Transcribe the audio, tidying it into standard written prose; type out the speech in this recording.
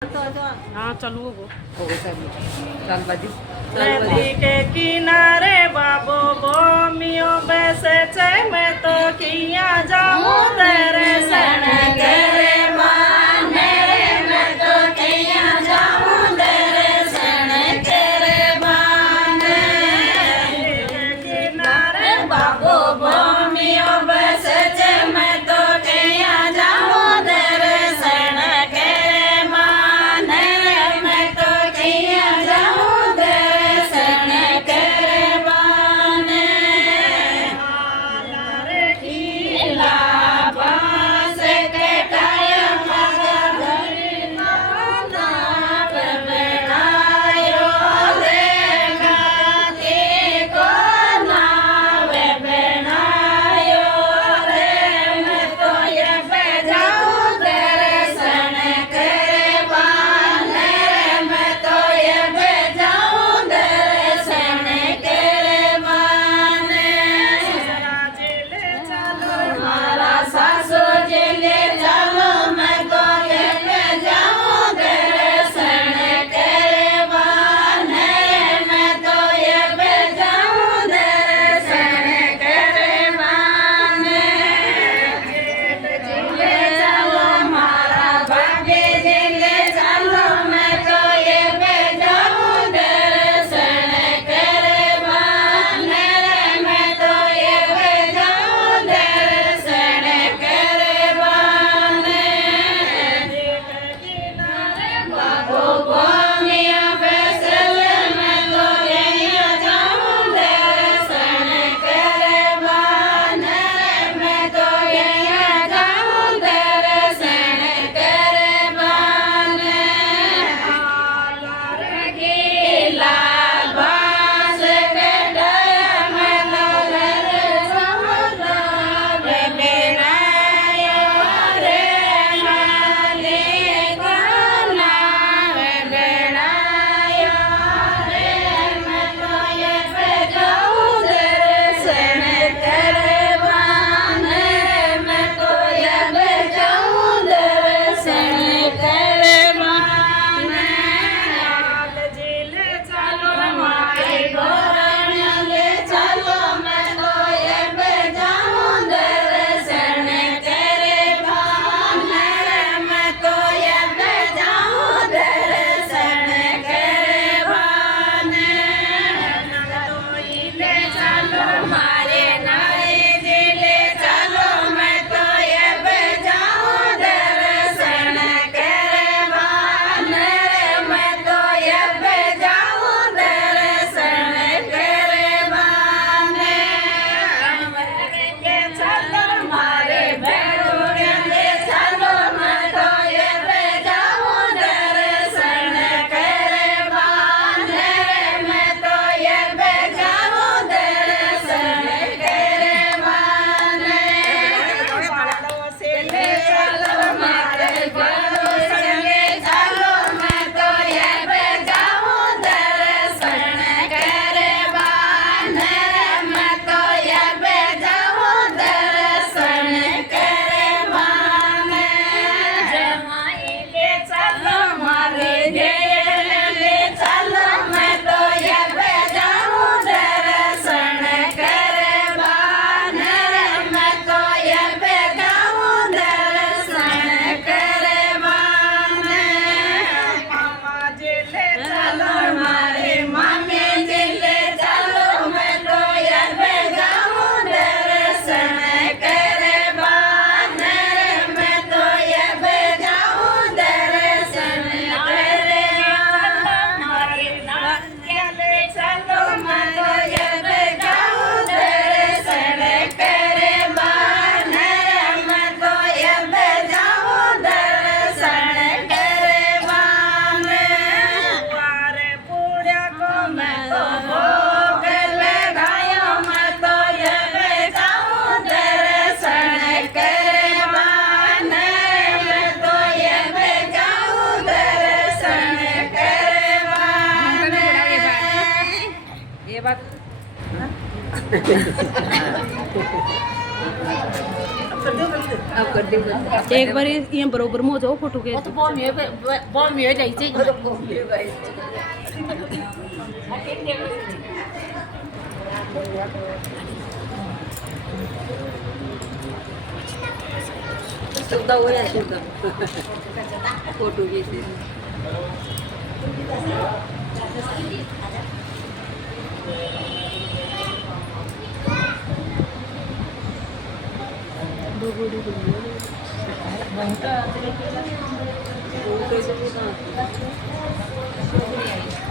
हाँ चलू वो चल बाजू नदी के किनारे बाबो बोमियो बैसे छे मैं तो किया जाऊं तेरे सण तेरे माने मैं तो किया जाऊं तेरे सण तेरे माने किनारे बाबो बोमियो बैसे छे मैं तो किया जाऊं तेरे सण तेरे माने मैं तो किया जाऊं तेरे सण तेरे माने रे खीला बास के टाया मारा घरी नाना बनायो देखा के को नावे बनायो रे मैं तो ये बेजाऊं तेरे सण तेरे बाने मैं तो ये बेजाऊं तेरे सण तेरे बाने जिले चलो मारा सासू जिले चलो मैं तो ये बेजाऊं तेरे सण तेरे बाने मैं तो ये बेजाऊं तेरे सण तेरे बाने जिले चलो मारा भाभी जिले चलो मैं तो ये बेजाऊं तेरे सण तेरे बाने मैं तो ये बेजाऊं तेरे सण तेरे बाने बाबो बोमिया बैसले मैं तो ये जाऊं तेरे सण तेरे बाने मैं तो ये जाऊं तेरे सण तेरे बाने गीला बास के डया मैं तो रे समुद्र बेनायो रे माली गाना बेनायो रे मैं तो ये बेजाऊं तेरे सण तेरे बाने मैं तो ये बेजाऊं तेरे सण तेरे बाने जिले चलो मारे गोरण्य ले चलो मैं तो ये बेजाऊं तेरे सण तेरे बाने मैं तो ये बेजाऊं तेरे सण तेरे बाने ले चलो मारे नाई जिले चलो मैं तो ये बेजाऊं तेरे सण तेरे बाने मैं तो ये बेजाऊं तेरे सण तेरे बाने ले चलो मारे भैरोड़े ले चलो मैं तो ये बेजाऊं तेरे सण तेरे बाने मैं तो ये बेजाऊं तेरे सण तेरे बाने से ले चलो मारे भैरोड़े ले चलो मैं तो ये बेजाऊं तेरे सण तेरे बाने मैं तो ये बेजाऊं तेरे सण तेरे बाने जमाई ले चलो मारे जेल ले चलो मैं तो ये बेजाऊं तेरे सण तेरे बाने मैं तो ये बेजाऊं तेरे सण तेरे बाने मामा जिले चलो मारे मामी जिले चलो मैं तो ये बेजाऊं तेरे सण तेरे बाने मैं तो ये बेजाऊं तेरे सण तेरे बाने ले चलो मैं तो ये बेजाऊं तेरे सण तेरे बाने मैं तो ये बेजाऊं तेरे सण तेरे बाने वारे पूड़िया को मैं तो भोग लगायो मैं तो ये बेजाऊं तेरे सण तेरे बाने मैं तो ये बेजाऊं तेरे सण तेरे बाने ये बात एक बार ये बरोबर में हो जाओ फोटो के तो बॉल में जाइए फोटो घेते Thank you.